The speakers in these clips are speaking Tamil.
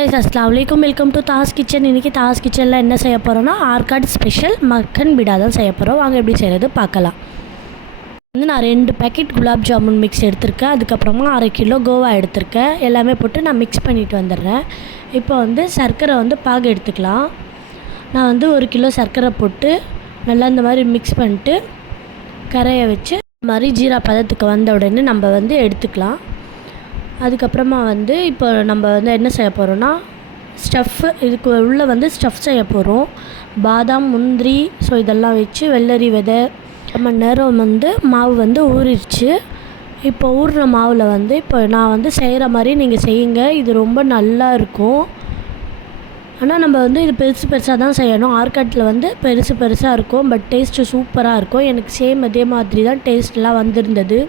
अस्सलाम वालेकुम வெல்கம் டு தாஸ் கிச்சன். இன்றைக்கி தாஸ் கிச்சனில் என்ன செய்ய போகிறோன்னா ஆர்காட் ஸ்பெஷல் மக்கன் பிடா தான் செய்ய போகிறோம். வாங்க எப்படி செய்கிறது பார்க்கலாம். நான் 2 பேக்கெட் குலாப் ஜாமுன் மிக்ஸ் எடுத்திருக்கேன். அதுக்கப்புறமா 1/2 கிலோ கோவா எடுத்திருக்கேன். எல்லாமே போட்டு நான் மிக்ஸ் பண்ணிட்டு வந்துடுறேன். இப்போ சர்க்கரை பாகு எடுத்துக்கலாம். நான் 1 கிலோ சர்க்கரை போட்டு நல்லா இந்த மாதிரி மிக்ஸ் பண்ணிட்டு கரையை வச்சு இந்த மாதிரி ஜீரா பதத்துக்கு வந்த உடனே நம்ம எடுத்துக்கலாம். அதுக்கப்புறமா இப்போ நம்ம என்ன செய்ய போகிறோன்னா ஸ்டஃப்பு, இதுக்கு உள்ளே ஸ்டஃப் செய்ய போகிறோம். பாதாம், முந்திரி, ஸோ இதெல்லாம் வச்சு வெள்ளரி விதை 1 மணி நேரம் மாவு ஊறிடுச்சு. இப்போ ஊறின மாவில் இப்போ நான் செய்கிற மாதிரி நீங்கள் செய்யுங்க. இது ரொம்ப நல்லா இருக்கும். ஆனால் நம்ம இது பெருசு பெருசாக தான் செய்யணும். ஆர்காட்டில் பெருசு பெருசாக இருக்கும், பட் டேஸ்ட்டு சூப்பராக இருக்கும். எனக்கு சேம் அதே மாதிரி தான் டேஸ்ட்லாம் வந்திருந்தது.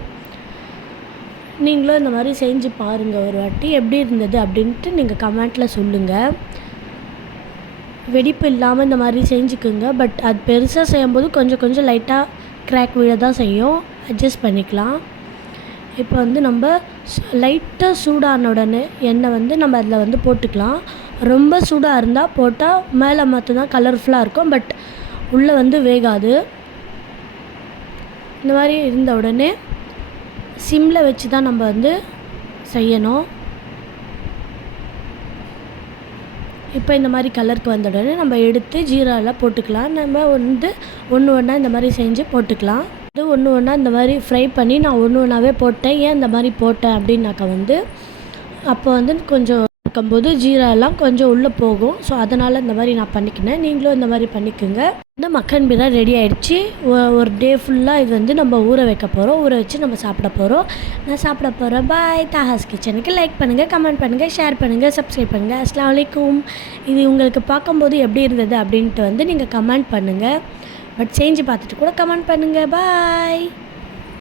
நீங்களும் இந்த மாதிரி செஞ்சு பாருங்கள் ஒரு வாட்டி, எப்படி இருந்தது அப்படின்ட்டு நீங்கள் கமெண்ட்டில் சொல்லுங்கள். வெடிப்பு இல்லாமல் இந்த மாதிரி செஞ்சுக்குங்க. பட் அது பெருசாக செய்யும்போது கொஞ்சம் லைட்டாக கிராக் விழ தான் செய்யும், அட்ஜஸ்ட் பண்ணிக்கலாம். இப்போ நம்ம லைட்டாக சூடான உடனே எண்ணெய் நம்ம அதில் போட்டுக்கலாம். ரொம்ப சூடாக இருந்தால் போட்டால் மேலே மட்டும்தான் கலர்ஃபுல்லாக இருக்கும், பட் உள்ளே வேகாது. இந்த மாதிரி இருந்த உடனே சிம்மில் வச்சு தான் நம்ம செய்யணும். இப்போ இந்த மாதிரி கலருக்கு வந்த உடனே நம்ம எடுத்து ஜீராவில் போட்டுக்கலாம். நம்ம ஒன்று ஒன்றா இந்த மாதிரி செஞ்சு போட்டுக்கலாம். ஒன்று ஒன்றா இந்த மாதிரி ஃப்ரை பண்ணி நான் ஒன்றாவே போட்டேன். ஏன் இந்த மாதிரி போட்டேன் அப்படின்னாக்கா அப்போ கொஞ்சம் இருக்கும்போது ஜீராலாம் கொஞ்சம் உள்ளே போகும். ஸோ அதனால் இந்த மாதிரி நான் பண்ணிக்கினேன். நீங்களும் இந்த மாதிரி பண்ணிக்கோங்க. மக்கன் பிடா ரெடி ஆகிடுச்சு. ஒரு டே ஃபுல்லாக இது நம்ம ஊற வைக்க போகிறோம். ஊற வச்சு நம்ம சாப்பிட போகிறோம். நான் சாப்பிட போகிறேன். பாய். தாஹாஸ் கிச்சனுக்கு லைக் பண்ணுங்கள், கமெண்ட் பண்ணுங்கள், ஷேர் பண்ணுங்கள், சப்ஸ்கிரைப் பண்ணுங்கள். அஸ்ஸலாமு அலைக்கும். இது உங்களுக்கு பார்க்கும்போது எப்படி இருந்தது அப்படின்ட்டு நீங்கள் கமெண்ட் பண்ணுங்கள். பட் செஞ்சு பார்த்துட்டு கூட கமெண்ட் பண்ணுங்கள். பாய்.